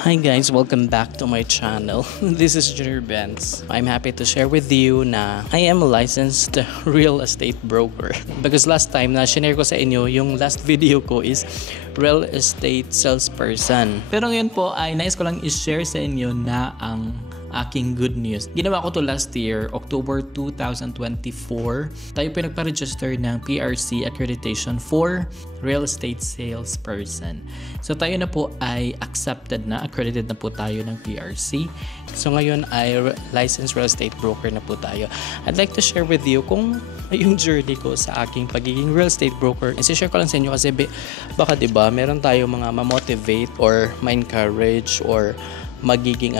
Hi guys, welcome back to my channel. This is Junior Benz. I'm happy to share with you na I am a licensed real estate broker. Because last time na share ko sa inyo, yung last video ko is real estate salesperson. Pero ngayon po ay nais ko lang i-share sa inyo na ang aking good news. Ginawa ko to last year, October 2024. Tayo po nagpa-register ng PRC accreditation for real estate salesperson. So tayo na po ay accepted na, accredited na po tayo ng PRC. So ngayon ay licensed real estate broker na po tayo. I'd like to share with you kung yung journey ko sa aking pagiging real estate broker. I-share ko lang sa inyo kasi baka diba meron tayo mga ma-motivate or ma-encourage or magiging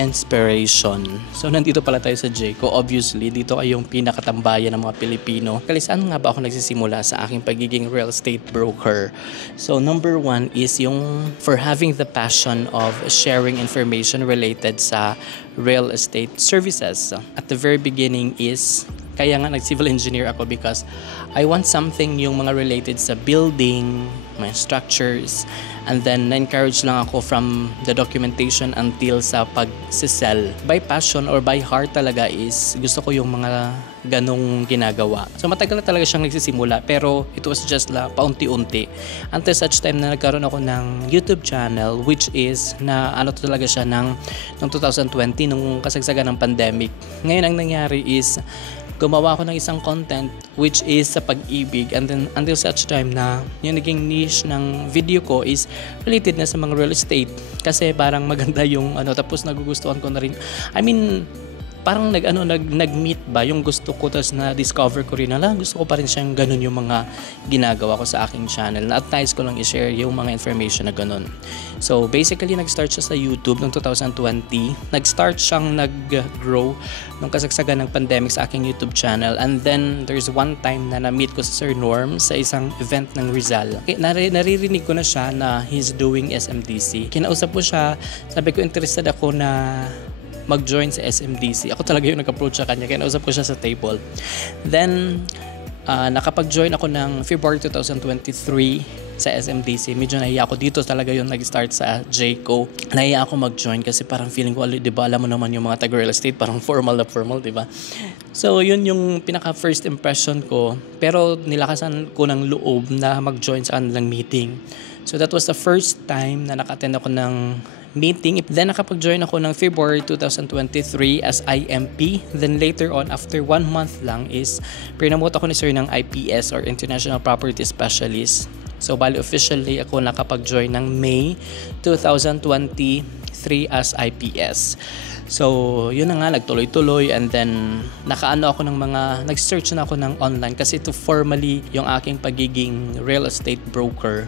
inspiration. So nandito pala tayo sa Jayco. Obviously, dito ay yung pinakatambayan ng mga Pilipino. Saan nga ba ako nagsisimula sa aking pagiging real estate broker? So number one is yung for having the passion of sharing information related sa real estate services. At the very beginning is kaya nga nag-civil engineer ako because I want something yung mga related sa building, mga structures, and then na-encourage lang ako from the documentation until sa pag-sell. By passion or by heart talaga is gusto ko yung mga ganong ginagawa. So matagal na talaga siyang nagsisimula pero it was just paunti-unti. Until such time na nagkaroon ako ng YouTube channel which is na talaga siya ng 2020 nung kasagsagan ng pandemic. Ngayon ang nangyari is gumawa ako ng isang content which is sa pag-ibig and then until such time na yung naging niche ng video ko is related na sa mga real estate kasi parang maganda yung tapos nagugustuhan ko na rin. Parang nag-meet ba yung gusto ko tapos na-discover ko rin gusto ko pa rin siyang ganun yung mga ginagawa ko sa aking channel. At nais ko lang i-share yung mga information na ganun. So basically nag-start siya sa YouTube noong 2020. Nag-start siyang nag-grow nung kasagsagan ng pandemic sa aking YouTube channel. And then there's one time na na-meet ko sa Sir Norm sa isang event ng Rizal. Okay, naririnig ko na siya na he's doing SMDC. Kinausap ko siya, sabi ko interested ako na mag-join sa SMDC. Ako talaga yung nag-approach sa kanya. Kinausap ko siya sa table. Then, nakapag-join ako ng February 2023 sa SMDC. Medyo nahiya ako. Dito talaga yung nag-start sa Jayco. Nahiya ako mag-join kasi parang feeling ko, diba, alam mo naman yung mga taga-real estate, parang formal na formal, diba? So, yun yung pinaka-first impression ko. Pero nilakasan ko ng loob na mag-join sa kanilang meeting. So, that was the first time na naka-attend ako ng meeting. Then nakapag-join ako ng February 2023 as IMP. Then later on, after 1 month lang is pinamote ako ni Sir ng IPS or International Property Specialist. So bali officially ako nakapag-join ng May 2023 as IPS. So yun na nga, nagtuloy-tuloy and then nag-search na ako ng online kasi to formally yung aking pagiging real estate broker.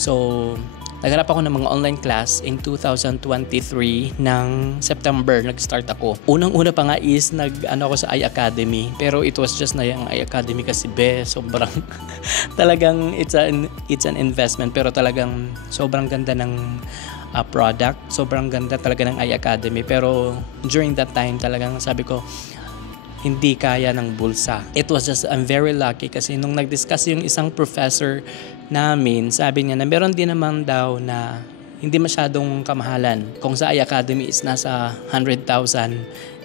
So naghanap ako ng mga online class in 2023 ng September, nag-start ako. Unang-una pa nga is ako sa iAcademy, pero it was just na yung iAcademy kasi sobrang talagang it's an investment pero talagang sobrang ganda ng product, sobrang ganda talaga ng iAcademy pero during that time talagang sabi ko hindi kaya ng bulsa. It was just, I'm very lucky kasi nung nag-discuss yung isang professor namin, sabi niya na meron din naman daw na hindi masyadong kamahalan. Kung sa iAcademy is nasa 100,000,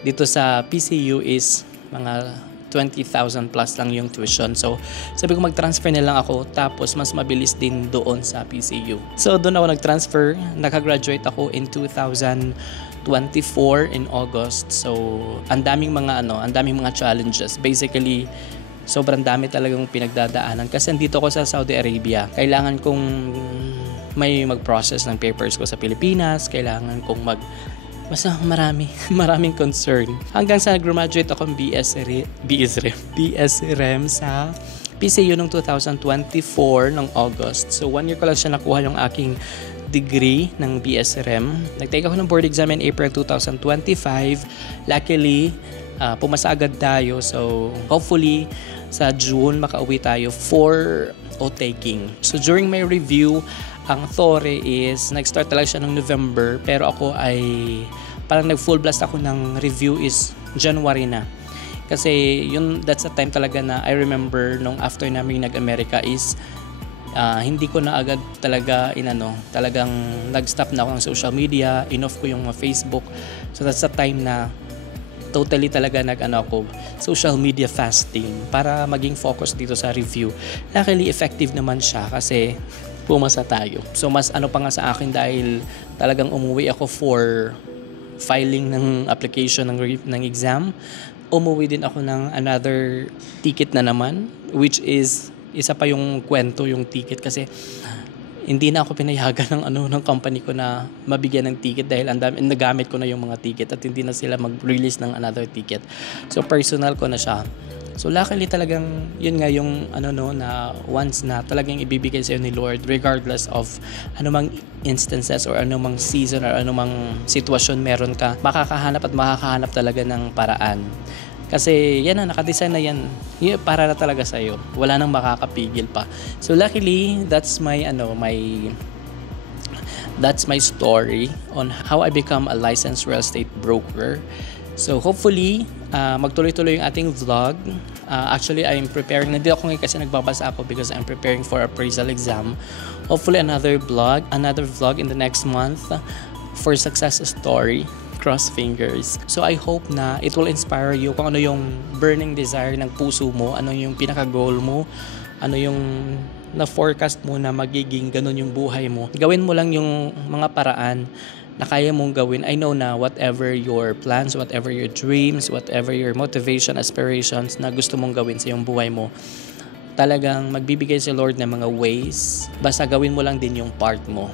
dito sa PCU is mga 20,000 plus lang yung tuition. So, sabi ko mag-transfer na lang ako tapos mas mabilis din doon sa PCU. So, doon ako nag-transfer. Nakagraduate ako in 2024 in August. So, ang daming mga challenges. Basically, sobrang dami talagang pinagdadaanan kasi andito ko sa Saudi Arabia. Kailangan kong may mag-process ng papers ko sa Pilipinas. Kailangan kong basta maraming concern. Hanggang sa graduate ako ng BS Rem sa PCU noong 2024 ng August. So 1 year ko lang siya nakuha yung aking degree ng BSRM. Nag-take ako ng board exam in April 2025. Luckily, pumasa agad tayo. So hopefully sa June makauwi tayo for o-taking. So during my review, ang Thore is nag-start talaga siya ng November pero ako ay parang nag-full blast ako ng review is January na. Kasi that's the time talaga na I remember nung after namin nag-America is Hindi ko na agad talaga talagang nag-stop na ako ng social media, inoff ko yung Facebook. So that's the time na totally talaga ako social media fasting para maging focus dito sa review. Luckily effective naman siya kasi pumasa tayo. So mas pa nga sa akin dahil talagang umuwi ako for filing ng application ng exam. Umuwi din ako ng another ticket na naman, which is isa pa yung kwento yung ticket kasi hindi na ako pinayagan ng company ko na mabigyan ng ticket dahil nagamit ko na yung mga ticket at hindi na sila mag-release ng another ticket. So personal ko na siya. So luckily talagang yun nga yung na once na talagang ibibigay sa ni Lord regardless of anumang instances or anumang season or anumang sitwasyon meron ka, makakahanap talaga ng paraan. Kasi yan na, nakadesign na yan. Para na talaga sa'yo. Wala nang makakapigil pa. So luckily, that's my story on how I become a licensed real estate broker. So hopefully, magtuloy-tuloy yung ating vlog. Actually, I'm preparing. Nandito ako ngayon kasi nagbabasa ako because I'm preparing for appraisal exam. Hopefully, another vlog in the next month for success story. Cross fingers. So I hope na it will inspire you kung ano yung burning desire ng puso mo, ano yung pinaka-goal mo, ano yung na-forecast mo na magiging ganun yung buhay mo. Gawin mo lang yung mga paraan na kaya mong gawin. I know na whatever your plans, whatever your dreams, whatever your motivation, aspirations na gusto mong gawin sa iyong buhay mo, talagang magbibigay si Lord ng mga ways. Basta gawin mo lang din yung part mo.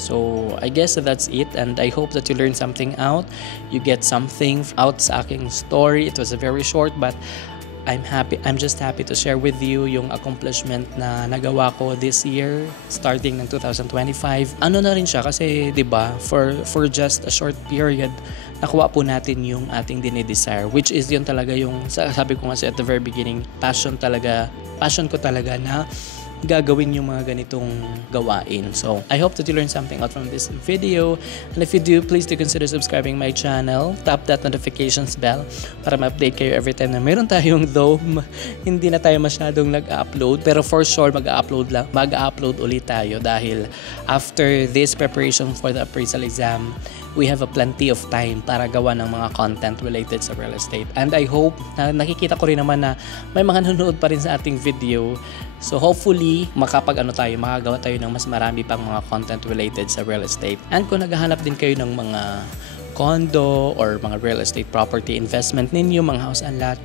So, I guess that's it and I hope that you learned something out. You get something out sa aking story. It was a very short but I'm just happy to share with you yung accomplishment na nagawa ko this year starting ng 2025. Na rin siya kasi 'di ba for just a short period nakuha po natin yung ating dinidesire, which is yun talaga yung sabi ko nga at the very beginning, passion ko talaga na gagawin yung mga ganitong gawain. So, I hope that you learned something out from this video. And if you do, please do consider subscribing my channel. Tap that notifications bell para ma-update kayo every time na meron tayong hindi na tayo masyadong nag-upload. Pero for sure, mag-upload ulit tayo dahil after this preparation for the appraisal exam, we have a plenty of time para gawa ng mga content related sa real estate. And I hope na nakikita ko rin naman na may mga nanonood pa rin sa ating video. So hopefully, makagawa tayo ng mas marami pang mga content related sa real estate. And kung naghahanap din kayo ng mga condo or mga real estate property investment ninyo, mga house and lot,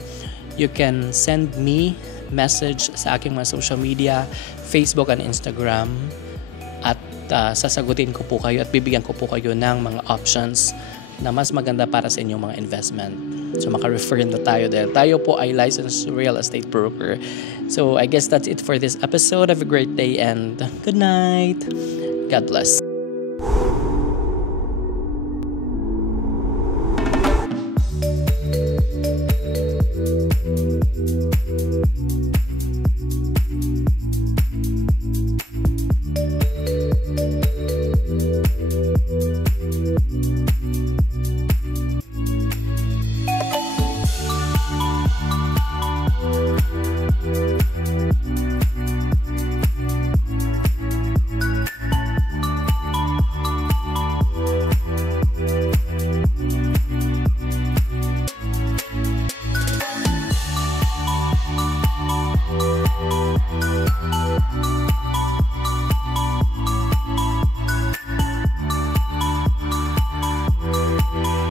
you can send me message sa aking mga social media, Facebook and Instagram. At sasagutin ko po kayo at bibigyan ko po kayo ng mga options na mas maganda para sa inyong mga investment. So maka-refer na tayo dahil tayo po ay licensed real estate broker. So I guess that's it for this episode. Have a great day and good night. God bless.